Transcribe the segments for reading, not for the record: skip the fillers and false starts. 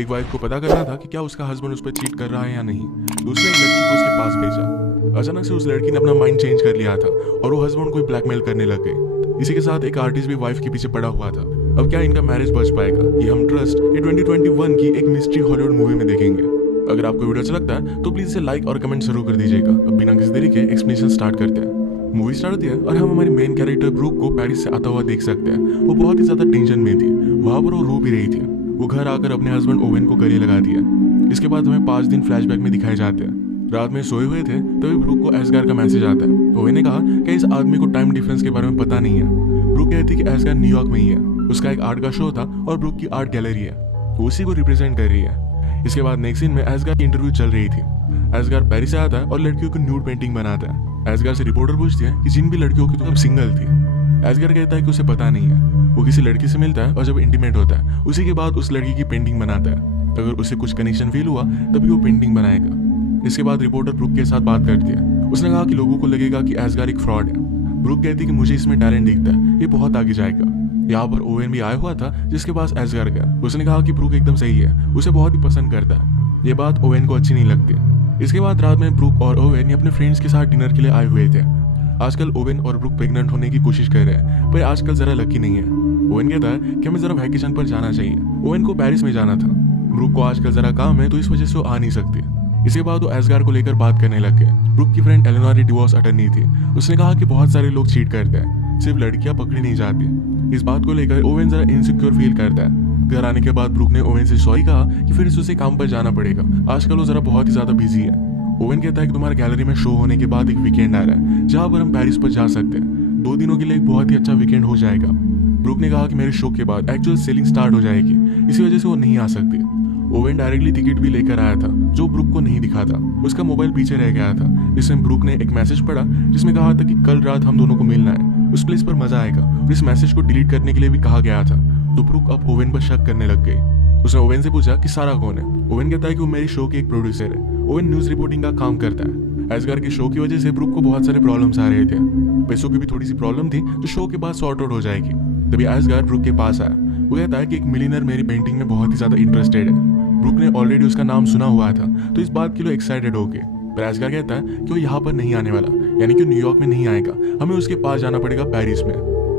एक वाइफ को पता करना था कि क्या उसका हस्बैंड उस पर चीट कर रहा है या नहीं, तो उसने एक लड़की को उसके पास भेजा। अचानक से उस लड़की ने अपना माइंड चेंज कर लिया था और वो हस्बैंड को ब्लैकमेल करने लग गई। इसी के साथ एक आर्टिस्ट भी वाइफ के पीछे पड़ा हुआ था। अब क्या इनका मैरिज बच पाएगा, ये हम ट्रस्ट ये 2021 की एक मिस्ट्री हॉलीवुड मूवी में देखेंगे। अगर आपको वीडियो अच्छा लगता है तो प्लीज इसे लाइक और कमेंट जरूर कर दीजिएगा। अब बिना किसी देरी के एक्सप्लेनेशन स्टार्ट करते हैं। मूवी स्टार्ट होती है और हम हमारी मेन कैरेक्टर ब्रूक को पेरिस से आता हुआ देख सकते हैं। वो बहुत ही ज्यादा टेंशन में थी, वहां पर वो रो भी रही थी। वो घर आकर अपने हस्बैंड ओवेन को गले लगा दिया। इसके बाद हमें 5 दिन फ्लैशबैक में दिखाए जाते हैं। रात में सोए हुए थे तभी ब्रूक को एसगार का मैसेज आता है। ओवेन ने कहा कि इस आदमी को टाइम डिफरेंस के बारे में पता नहीं है। ब्रूक कहती कि एसगार न्यूयॉर्क में ही है, उसका एक आर्ट का शो था और ब्रूक की आर्ट गैलरी है, वो उसी को रिप्रेजेंट कर रही है। इसके बाद नेक्स्ट सीन में एसगार की इंटरव्यू चल रही थी। एसगार पेरिस से आता है और लड़कियों की न्यूड पेंटिंग बनाता है। एसगार से रिपोर्टर पूछती है कि जिन भी लड़कियों की तो अब सिंगल थी। एसगार कहता है कि उसे पता नहीं है। वो किसी लड़की से मिलता है और जब इंटीमेट होता है उसी के बाद उस लड़की की पेंटिंग बनाता है। अगर उसे कुछ कनेक्शन फील हुआ तभी वो पेंटिंग बनाएगा। इसके बाद रिपोर्टर ब्रूक के साथ बात करती है। उसने कहा कि लोगों को लगेगा कि एसगार एक फ्रॉड है। ब्रूक कहती है कि मुझे इसमें टैलेंट दिखता है, ये बहुत आगे जाएगा। यहाँ पर ओवेन भी आया हुआ था जिसके पास एसगार गया। उसने कहा कि ब्रूक एकदम सही है, उसे बहुत ही पसंद करता है। ये बात ओवेन को अच्छी नहीं लगती। इसके बाद रात में ब्रूक और ओवेन अपने फ्रेंड्स के साथ डिनर के लिए आए हुए थे। आजकल ओवेन और ब्रूक प्रेग्नेंट होने की कोशिश कर रहे हैं, पर आजकल जरा लकी नहीं है। ओवेन कहता है कि हमें जरा वैकेशन पर जाना चाहिए। ओवेन को पेरिस में जाना था। ब्रूक को आजकल जरा काम है तो इस वजह से वो आ नहीं सकती। इसके बाद वो एसगार को लेकर बात करने लग गए। ब्रूक की फ्रेंड एलेनोर डिवोर्स अटर्नी थी। उसने कहा कि बहुत सारे लोग चीट करते हैं, सिर्फ लड़कियां पकड़ी नहीं जाती। इस बात को लेकर ओवेन जरा इनसिक्योर फील करता है। घर आने के बाद ब्रूक ने ओवेन से सॉरी कहा कि फिर से उसे काम पर जाना पड़ेगा, आजकल वो जरा बहुत ही ज्यादा बिजी है। ओवेन कहता है कि तुम्हारे गैलरी में शो होने के बाद एक वीकेंड आ रहा है जहाँ पर हम पेरिस पर जा सकते हैं। 2 दिनों के लिए एक बहुत ही अच्छा वीकेंड हो जाएगा। ब्रूक ने कहा कि मेरे शो के बाद एक्चुअल सेलिंग स्टार्ट हो जाएगी, इसी वजह से वो नहीं आ सकती। ओवेन डायरेक्टली टिकट भी लेकर आया था जो ब्रूक को नहीं दिखा था। उसका मोबाइल पीछे रह गया था। इसमें ब्रूक ने एक मैसेज पढ़ा जिसमें कहा था कि कल रात हम दोनों को मिलना है, उस प्लेस पर मजा आएगा। और इस मैसेज को डिलीट करने के लिए भी कहा गया था। तो ब्रूक अब ओवेन पर शक करने लग गई। उसने ओवेन से पूछा कि सारा कौन है। ओवेन कहता है कि वो मेरी शो के एक प्रोड्यूसर है। ओवेन न्यूज रिपोर्टिंग का काम करता है। एसगार के शो की वजह से ब्रूक को बहुत सारे प्रॉब्लम्स आ रहे थे। पैसों की भी थोड़ी सी प्रॉब्लम थी जो शो के बाद सॉर्ट आउट हो जाएगी। तभी एसगार ब्रूक के पास आया। वो कहता है कि एक मिलियनर मेरी पेंटिंग में बहुत ही ज्यादा इंटरेस्टेड है। ब्रूक ने ऑलरेडी उसका नाम सुना हुआ था तो इस बात के लिए एक्साइटेड हो गए। पर एसगार कहता है कि वो यहाँ पर नहीं आने वाला, यानी कि न्यूयॉर्क में नहीं आएगा, हमें उसके पास जाना पड़ेगा पेरिस में।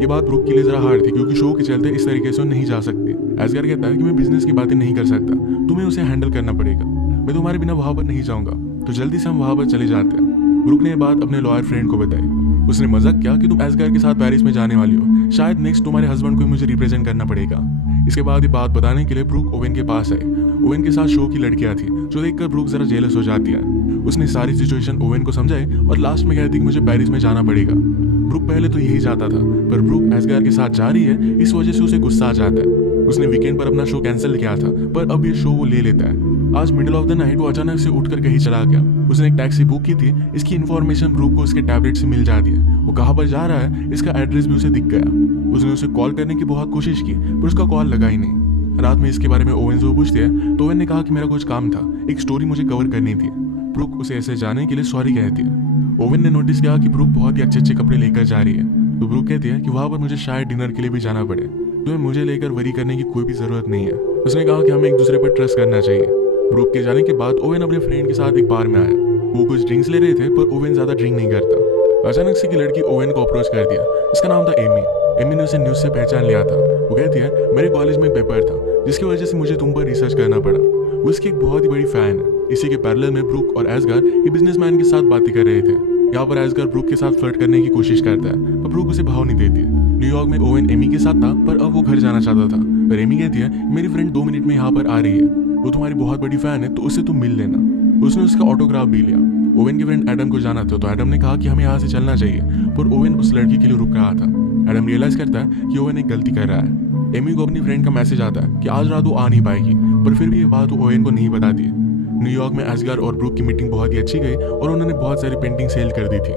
ये बात ब्रूक के लिए जरा हार्ड थी क्योंकि शो के चलते इस तरीके से नहीं जा सकती। एसगार कहता है कि मैं बिजनेस की बातें नहीं कर सकता, तुम्हें उसे हैंडल करना पड़ेगा, मैं तुम्हारे बिना वहां पर नहीं जाऊंगा। तो जल्दी से हम वहां पर चले जाते हैं। ब्रूक ने ये बात अपने लॉयर फ्रेंड को बताई। उसने मजाक किया कि तुम एसगार के साथ पेरिस में जाने वाली हो, शायद नेक्स्ट तुम्हारे हस्बैंड को मुझे रिप्रेजेंट करना पड़ेगा। इसके बाद ये बात बताने के लिए ब्रूक ओवेन के पास आई। ओवेन के साथ शो की लड़कियां थी जो देखकर ब्रूक जरा जेलस हो जाती है। उसने सारी सिचुएशन ओवेन को समझाई और लास्ट में कहती कि मुझे पेरिस में जाना पड़ेगा। ब्रूक पहले तो यही चाहता था, पर ब्रूक एसगार के साथ जा रही है इस वजह से उसे गुस्सा आ जाता है। उसने वीकेंड पर अपना शो कैंसिल किया था, पर अब ये शो वो ले लेता है। आज मिडिल ऑफ द नाइट वो अचानक से उठकर कहीं चला गया। उसने एक टैक्सी बुक की थी। इसकी इन्फॉर्मेशन ब्रूक को उसके टैबलेट से मिल जाती है। वो कहाँ पर जा रहा है इसका एड्रेस भी उसे दिख गया। उसने उसे कॉल करने की बहुत कोशिश की पर उसका कॉल लगा ही नहीं। रात में इसके बारे में ओवेन से पूछते हैं तो ओवेन ने कहा कि मेरा कुछ काम था, एक स्टोरी मुझे कवर करनी थी। ब्रूक उसे ऐसे जाने के लिए सॉरी कहती है। ओवेन ने नोटिस किया कि ब्रूक बहुत ही अच्छे अच्छे कपड़े लेकर जा रही है। तो ब्रूक कहती है कि वहां पर मुझे शायद डिनर के लिए भी जाना पड़े, तुम्हें मुझे लेकर वरी करने की कोई भी जरूरत नहीं है। उसने कहा कि हमें एक दूसरे पर ट्रस्ट करना चाहिए। ब्रूक के जाने के बाद ओवेन अपने फ्रेंड के साथ एक बार में आया। वो कुछ ड्रिंक्स ले रहे थे पर ओवेन ज्यादा ड्रिंक नहीं करता। अचानक से की लड़की ओवेन को अप्रोच कर दिया। इसका नाम था एमी। एमी ने उसे न्यूज से पहचान लिया था। वो कहती है मेरे कॉलेज में पेपर था जिसकी वजह से मुझे तुम पर रिसर्च करना पड़ा। वो इसकी एक बहुत ही बड़ी फैन है। इसी के पैरेलल में ब्रूक और एसगार ये बिजनेसमैन के साथ बातें कर रहे थे। यहाँ पर एसगार ब्रूक के साथ फ्लर्ट करने की कोशिश करता है पर ब्रूक उसे भाव नहीं देती। न्यूयॉर्क में ओवेन एमी के साथ था पर अब वो घर जाना चाहता था। पर एमी कहती है मेरी फ्रेंड 2 मिनट में यहाँ पर आ रही है, वो तुम्हारी बहुत बड़ी फैन है तो उससे तुम मिल लेना। उसने उसका ऑटोग्राफ भी लिया। ओवेन के फ्रेंड एडम को जाना था तो एडम ने कहा कि हमें यहाँ से चलना चाहिए, पर ओवेन उस लड़की के लिए रुक रहा था। एडम रियलाइज करता है कि ओवेन एक गलती कर रहा है। एमी को अपनी फ्रेंड का मैसेज आता है कि आज रात वो आ नहीं पाएगी, पर फिर भी ये बात वो ओवेन को नहीं बताती। न्यूयॉर्क में एसगार और ब्रूक की मीटिंग बहुत ही अच्छी गई और उन्होंने बहुत सारी पेंटिंग सेल कर दी थी।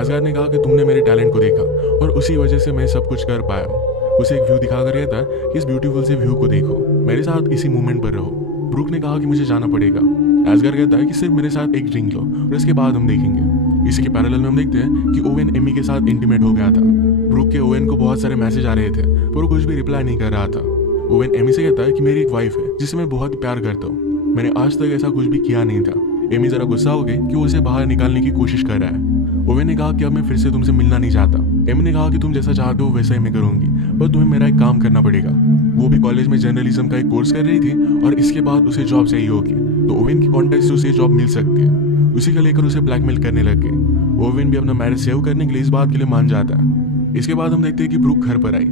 एसगार ने कहा कि तुमने मेरे टैलेंट को देखा और उसी वजह से मैं सब कुछ कर पाया हूँ। उसे एक व्यू दिखाकर कहता है कि इस ब्यूटीफुल से व्यू को देखो, मेरे साथ इसी मूवमेंट पर रहो। ब्रूक ने कहा कि मुझे जाना पड़ेगा। एसगार कहता है कि सिर्फ मेरे साथ एक ड्रिंक लो और इसके बाद हम देखेंगे। इसी के पैरेलल में हम देखते हैं कि ओवेन एमी के साथ इंटीमेट हो गया था। ब्रूक के ओवेन को बहुत सारे मैसेज आ रहे थे पर वो कुछ भी रिप्लाई नहीं कर रहा था। ओवेन एमी से कहता है कि मेरी एक वाइफ है जिसे मैं बहुत प्यार करता हूँ, मैंने आज तक ऐसा कुछ भी किया नहीं था। एमी जरा गुस्सा हो गई कि वो उसे बाहर निकालने की कोशिश कर रहा है। ओवेन ने कहा कि अब मैं फिर से तुमसे मिलना नहीं चाहता। एमी ने कहा कि तुम जैसा चाहते हो वैसा ही मैं करूंगी, पर तुम्हें मेरा एक काम करना पड़ेगा। वो भी कॉलेज में जर्नलिज्म का एक कोर्स कर रही थी और इसके बाद उसे जॉब चाहिए होगी, तो ओवेन की कॉन्टेक्ट से उसे जॉब मिल सकती है। उसी को लेकर उसे ब्लैकमेल करने लग गई। ओवेन भी अपना मैरिज सेव करने के लिए इस बात के लिए मान जाता है। इसके बाद हम देखते हैं कि ब्रूक घर पर आई।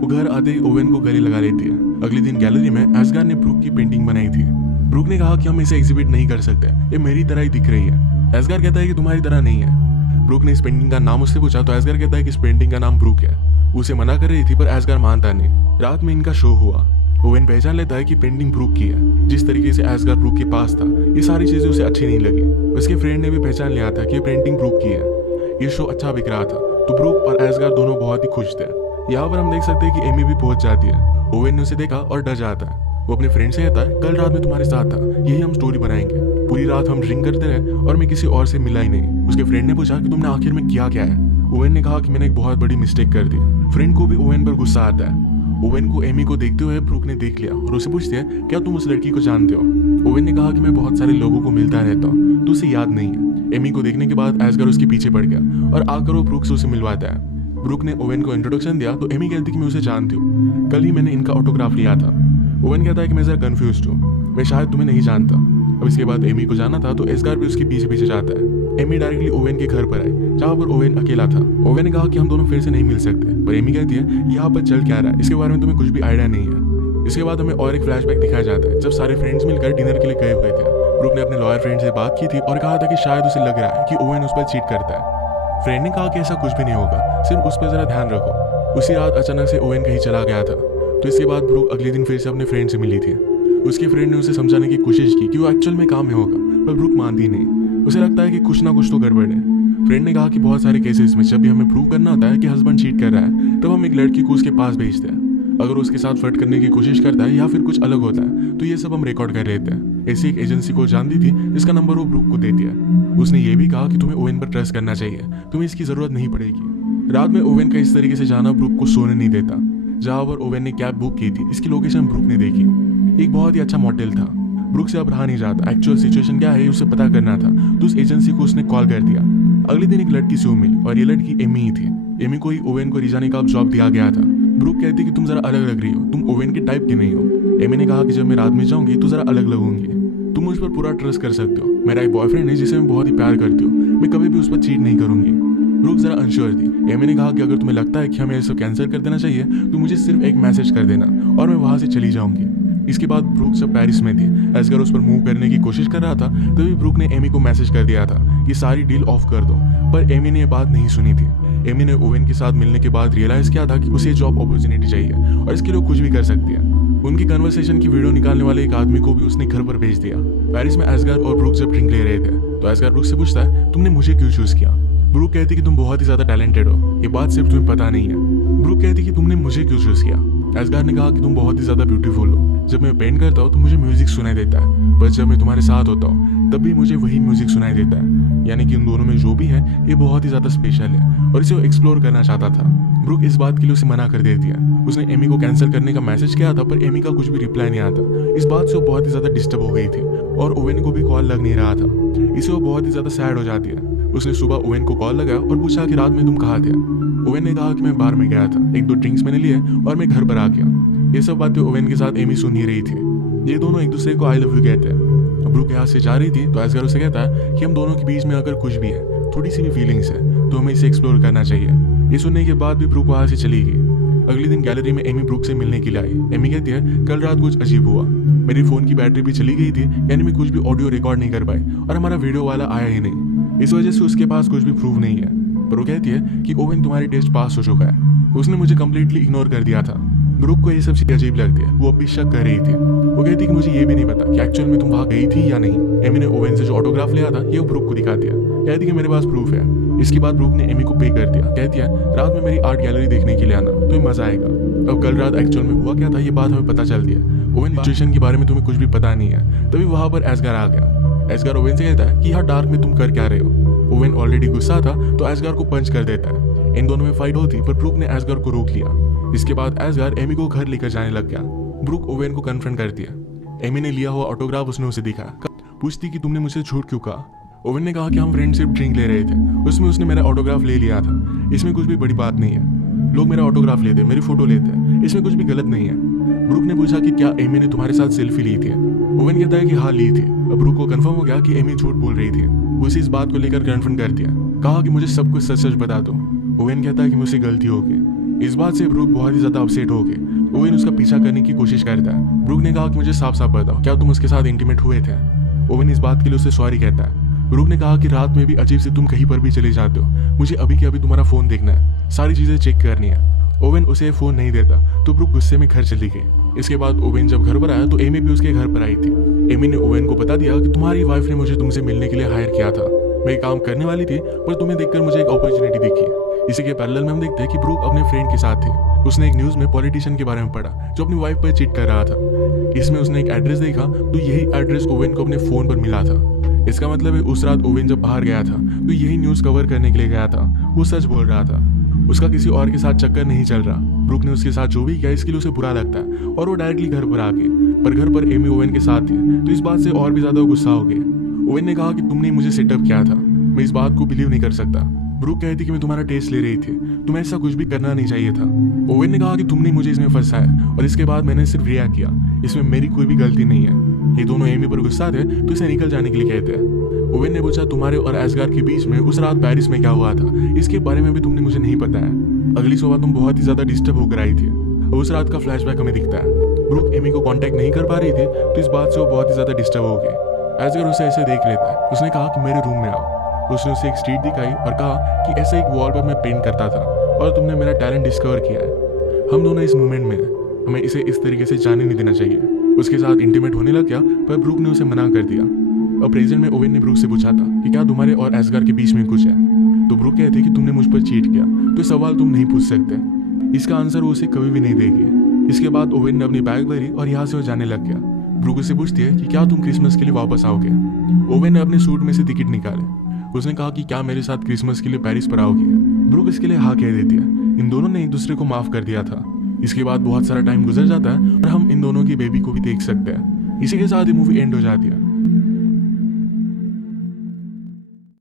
वो घर आते ही ओवेन को गले लगा लेती है। अगले दिन गैलरी में एस्गार ने ब्रूक की पेंटिंग बनाई थी। ब्रूक ने कहा कि हम इसे एग्जिबिट नहीं कर सकते, ये मेरी तरह ही दिख रही है। एस्गार कहता है कि तुम्हारी तरह नहीं है। ब्रूक ने इस पेंटिंग का नाम उससे पूछा तो एस्गार कहता है कि इस पेंटिंग का नाम ब्रूक है। उसे मना कर रही थी पर एस्गार मानता नहीं। रात में इनका शो हुआ। ओवेन पहचान लेता है कि पेंटिंग ब्रूक की है। जिस तरीके से एस्गार ब्रूक के पास था, ये सारी चीजें उसे अच्छी नहीं लगी। उसके फ्रेंड ने भी पहचान लिया था कि ये पेंटिंग ब्रूक की है। ये शो अच्छा बिक रहा था, तो ब्रूक और एस्गार दोनों बहुत ही खुश थे। यहाँ पर हम देख सकते हैं कि एमी भी पहुंच जाती है। ओवेन ने उसे देखा और डर जाता है। वो अपने फ्रेंड से कहता है, कल रात में तुम्हारे साथ था, यही हम स्टोरी बनाएंगे। पूरी रात हम ड्रिंक करते रहे और मैं किसी और से मिला ही नहीं। उसके फ्रेंड ने पूछा कि तुमने आखिर में किया क्या है। ओवेन ने कहा कि मैंने एक बहुत बड़ी मिस्टेक कर दी। फ्रेंड को भी ओवेन पर गुस्सा आता है। ओवेन को एमी को देखते हुए ब्रूक ने देख लिया और उसे पूछते हैं, क्या तुम उस लड़की को जानते हो। ओवेन ने कहा कि मैं बहुत सारे लोगों को मिलता रहता हूँ, तो उसे याद नहीं है। एमी को देखने के बाद एस्गार उसके पीछे पड़ गया और आकर वो ब्रूक से उसे मिलवाता है। ब्रूक ने ओवेन को इंट्रोडक्शन दिया तो एमी कहती कि मैं उसे जानती हूँ, कल ही मैंने इनका ऑटोग्राफ लिया था। ओवेन कहता है कि मैं जरा कंफ्यूज्ड हूँ, मैं शायद तुम्हें नहीं जानता। अब इसके बाद एमी को जाना था तो एस्गार भी उसके पीछे पीछे जाता है। एमी डायरेक्टली ओवेन के घर पर आई, जहाँ पर ओवेन अकेला था। ओवेन ने कहा कि हम दोनों फिर से नहीं मिल सकते, पर एमी कहती है यहाँ पर चल क्या रहा है, इसके बारे में तुम्हें कुछ भी आइडिया नहीं है। इसके बाद हमें और एक फ्लैशबैक दिखाया जाता है जब सारे फ्रेंड्स मिलकर डिनर के लिए गए हुए थे। ब्रूक ने अपने लॉयर फ्रेंड से बात की थी और कहा था कि शायद उसे लग रहा है कि ओवेन उस पर चीट करता है। फ्रेंड ने कहा कि ऐसा कुछ भी नहीं होगा, सिर्फ उस पर जरा ध्यान रखो। उसी रात अचानक से ओवेन कहीं चला गया था, तो इसके बाद ब्रूक अगले दिन फिर से अपने फ्रेंड से मिली थी। उसके फ्रेंड ने उसे समझाने की कोशिश की कि वो एक्चुअल में काम में होगा, पर ब्रूक मानती नहीं। उसे लगता है कि कुछ ना कुछ तो गड़बड़ है। फ्रेंड ने कहा कि बहुत सारे केसेस में जब भी हमें प्रूव करना होता है कि हस्बैंड चीट कर रहा है, तब हम एक लड़की को उसके पास भेजते हैं। अगर उसके साथ फ्लर्ट करने की कोशिश करता है या फिर कुछ अलग होता है, तो ये सब हम रिकॉर्ड कर लेते हैं। ऐसी एक एजेंसी को जानती थी जिसका नंबर वो ब्रूक को देती है। उसने ये भी कहा कि तुम्हें ओवेन पर ट्रस्ट करना चाहिए, तुम्हें इसकी जरूरत नहीं पड़ेगी। रात में ओवेन का इस तरीके से जाना ब्रूक को सोने नहीं देता। जहाँ पर ओवेन ने कैब बुक की थी, इसकी लोकेशन ब्रूक ने देखी। एक बहुत ही अच्छा मॉडल था। ब्रूक से अब रहा नहीं जाता, एक्चुअल सिचुएशन क्या है उसे पता करना था, तो उस एजेंसी को उसने कॉल कर दिया। अगले दिन एक लड़की से वो मिली और ये लड़की एमी ही थी। एमी को ही ओवेन को रिजाने का जॉब दिया गया था। ब्रूक कहती कि तुम जरा अलग लग रही हो, तुम ओवेन के टाइप की नहीं हो। एमी ने कहा कि जब मैं रात में जाऊंगी तो जरा अलग लगूंगी, तुम मुझ पर पूरा ट्रस्ट कर सकते हो। मेरा एक बॉयफ्रेंड है जिसे मैं बहुत ही प्यार करती हूँ, मैं कभी भी उस पर चीट नहीं करूंगी। ब्रूक जरा अनश्योर थी। एमी ने कहा कि अगर तुम्हें लगता है कि हमें ये सब कैंसिल कर देना चाहिए तो मुझे सिर्फ एक मैसेज कर देना और मैं वहां से चली जाऊंगी। इसके बाद ब्रूक जब पेरिस में थी, एस्गार उस पर मूव करने की कोशिश कर रहा था, तभी ब्रूक ने एमी को मैसेज कर दिया था कि सारी डील ऑफ कर दो, पर एमी ने ये बात नहीं सुनी थी। एमी ने ओवेन के साथ मिलने के बाद रियलाइज किया था कि उसे जॉब अपॉर्चुनिटी चाहिए और इसके लिए कुछ भी कर सकती है। उनकी कन्वर्सेशन की वीडियो निकालने वाले एक आदमी को भी उसने घर पर भेज दिया। पेरिस में एस्गार और ब्रूक जब ड्रिंक ले रहे थे तो एस्गार ब्रूक से पूछता है, तुमने मुझे क्यों चूज किया। ब्रूक कहती कि तुम बहुत ही ज्यादा टैलेंटेड हो, ये बात सिर्फ तुम्हें पता नहीं है। ब्रूक कहती कि तुमने मुझे क्यों चूज किया। एस्गार ने कहा कि तुम बहुत ही ज्यादा ब्यूटीफुल हो, जब मैं पेंट करता हूँ तो मुझे म्यूजिक सुनाई देता है, बस जब मैं तुम्हारे साथ होता हूँ तब भी मुझे वही म्यूजिक सुनाई देता है। यानी कि उन दोनों में जो भी है ये बहुत ही ज्यादा स्पेशल है और इसे वो एक्सप्लोर करना चाहता था। ब्रूक इस बात के लिए उसे मना कर देती है। उसने एमी को कैंसिल करने का मैसेज किया था, पर एमी का कुछ भी रिप्लाई नहीं आता। इस बात से वो बहुत ही ज्यादा डिस्टर्ब हो गई थी और ओवेन को भी कॉल लग नहीं रहा था। इसे वो बहुत ही ज्यादा सैड हो जाती है। उसने सुबह ओवेन को कॉल लगाया और पूछा कि रात में तुम कहाँ थे। ओवेन ने कहा कि मैं बार में गया था, एक दो ड्रिंक्स मैंने लिए और मैं घर पर आ गया। ये सब बातें ओवेन के साथ एमी सुन ही रही थी। ये दोनों एक दूसरे को आई लव यू कहते हैं। ब्रूक यहाँ से जा रही थी तो एस्गार उसे कहता है कि हम दोनों के बीच में अगर कुछ भी है, थोड़ी सी भी फीलिंग्स है, तो हमें इसे एक्सप्लोर करना चाहिए। ये सुनने के बाद भी ब्रूक वहाँ से चली गई। अगले दिन गैलरी में एमी ब्रूक से मिलने के लिए आई। एमी कहती है, कल रात कुछ अजीब हुआ, मेरी फोन की बैटरी भी चली गई थी, यानी मैं कुछ भी ऑडियो रिकॉर्ड नहीं कर पाई और हमारा वीडियो वाला आया ही नहीं। इस वजह से उसके पास कुछ भी प्रूफ नहीं है। पर वो कहती है कि ओवेन तुम्हारी टेस्ट पास हो चुका है, उसने मुझे कम्प्लीटली इग्नोर कर दिया था। ब्रूक को ये सब चीजें अजीब लगती है, वो अब भी शक कर रही थी। वो कहती कि मुझे ये भी नहीं पता कि एक्चुअल में तुम वहां गई थी या नहीं। एमी ने ओवेन से जो ऑटोग्राफ लिया था ये ब्रूक को दिखा दिया। कहती कि मेरे पास प्रूफ है। इसके बाद ब्रूक ने एमी को पे कर दिया। कहती है, रात में मेरी आर्ट गैलरी देखने के लिए आना, तुम्हें मजा आएगा। अब कल रात एक्चुअल में हुआ क्या था ये बात हमें पता चलती है। ओवेन सिचुएशन के बारे में तुम्हें कुछ भी पता नहीं है। तभी वहां पर एस्गार आ गया। एस्गार ओवेन से कहता है कि यहाँ डार्क में तुम कर क्या रहे हो। ओवेन ऑलरेडी गुस्सा था तो एस्गार को पंच कर देता है। इन दोनों में फाइट होती पर ब्रूक ने एस्गार को रोक लिया। इसके बाद एस्गार एमी को घर लेकर जाने लग गया। ब्रूक ओवेन को कन्फ्रंट करती है। एमी ने लिया हुआ ऑटोग्राफ उसने उसे दिखा, पूछती कि तुमने मुझसे झूठ क्यों कहा। ओवेन ने कहा कि हम फ्रेंड सिर्फ ड्रिंक ले रहे थे, उसमें उसने मेरा ऑटोग्राफ ले लिया था, इसमें कुछ भी बड़ी बात नहीं है। लोग मेरा ऑटोग्राफ लेते, मेरी फोटो लेते हैं, इसमें कुछ भी गलत नहीं है। ब्रूक ने पूछा कि क्या एमी ने तुम्हारे साथ सेल्फी ली थी। ओवेन कहता है कि हाँ ली थी। अब ब्रूक को कंफर्म हो गया कि एमी झूठ बोल रही थी। वो इस बात को लेकर कन्फ्रंट कर दिया, कहा कि मुझे सब कुछ सच सच बता दो। ओवेन कहता है कि मुझसे गलती हो गई। इस बात से ब्रूक बहुत ही ज्यादा अपसेट हो गए। ओवेन उसका पीछा करने की कोशिश करता है। ब्रूक ने कहा कि मुझे साफ साफ बताओ, क्या तुम उसके साथ इंटीमेट हुए थे। ओवेन इस बात के लिए उसे सॉरी कहता है। ब्रूक ने कहा कि रात में भी अजीब से तुम कहीं पर भी चले जाते हो, मुझे अभी के अभी तुम्हारा फोन देखना है, सारी चीजें चेक करनी है। ओवेन उसे फोन नहीं देता तो ब्रूक गुस्से में घर चली गई। इसके बाद ओवेन जब घर पर आया तो एमी भी उसके घर पर आई थी। एमी ने ओवेन को बता दिया कि तुम्हारी वाइफ ने मुझे तुमसे मिलने के लिए हायर किया था, मैं काम करने वाली थी पर तुम्हें देखकर मुझे एक अपॉर्चुनिटी दिखी। इसी के पैरेलल में हम देखते हैं कि ब्रूक अपने फ्रेंड के साथ थे। उसने एक न्यूज में पॉलिटिशियन के बारे में पढ़ा जो अपनी वाइफ पर चीट कर रहा था। इसमें उसने एक एड्रेस देखा तो यही एड्रेस ओवेन को अपने फोन पर मिला था। इसका मतलब है उस रात ओवेन जब बाहर गया था तो यही न्यूज कवर करने के लिए गया था, वो सच बोल रहा था, उसका किसी और के साथ चक्कर नहीं चल रहा। ब्रूक ने उसके साथ जो भी किया इसके लिए उसे बुरा लगता है और वो डायरेक्टली घर पर आ गई, पर घर पर एमी ओवेन के साथ थी तो इस बात से और भी ज्यादा गुस्सा हो गया। ओवेन ने कहा कि तुमने मुझे सेटअप किया था, मैं इस बात को बिलीव नहीं कर सकता। ब्रूक कहती कि मैं तुम्हारा टेस्ट ले रही थी, तुम्हें ऐसा कुछ भी करना नहीं चाहिए था। ओवेन ने कहा कि तुमने मुझे इसमें फंसाया और इसके बाद मैंने सिर्फ रिएक्ट किया, इसमें मेरी कोई भी गलती नहीं है। ये दोनों एमी पर गुस्सा थे तो इसे निकल जाने के लिए कहते हैं। ओवेन ने पूछा तुम्हारे और एसगार के बीच में उस रात पेरिस में क्या हुआ था, इसके बारे में भी तुमने मुझे नहीं बताया। अगली सुबह तुम बहुत ही ज्यादा डिस्टर्ब होकर आई थी। उस रात का फ्लैशबैक हमें दिखता है। ब्रूक एमी को कांटेक्ट नहीं कर पा रही थी तो इस बात से वो बहुत ही ज्यादा डिस्टर्ब हो गई। एसगार उसे ऐसे देख लेता है, उसने कहा कि मेरे रूम में आओ। उसने उसे एक स्ट्रीट दिखाई और कहा कि ऐसे एक वॉल पर मैं पेंट करता था और तुमने मेरा टैलेंट डिस्कवर किया है। हम दोनों इस मूवमेंट में हैं, हमें इसे इस तरीके से जाने नहीं देना चाहिए। उसके साथ इंटीमेट होने लग गया पर ब्रूक ने उसे मना कर दिया। और प्रेजेंट में ओवेन ने ब्रूक से पूछा था कि क्या तुम्हारे और एसगार के बीच में कुछ है, तो ब्रूक कहती कि तुमने मुझ पर चीट किया तो सवाल तुम नहीं पूछ सकते। इसका आंसर वो उसे कभी भी नहीं देगी। इसके बाद ओवेन ने अपनी बैग भरी और यहाँ से वो जाने लग गया। ब्रूक उसे पूछती है कि क्या तुम क्रिसमस के लिए वापस आओगे। ओवेन ने अपने सूट में से टिकट निकाले। उसने कहा कि क्या मेरे साथ क्रिसमस के लिए पेरिस पर आओगे। ब्रूक इसके लिए हाँ कह देती है। इन दोनों ने एक दूसरे को माफ कर दिया था। इसके बाद बहुत सारा टाइम गुजर जाता है और हम इन दोनों की बेबी को भी देख सकते हैं। इसी के साथ ये मूवी एंड हो जाती है।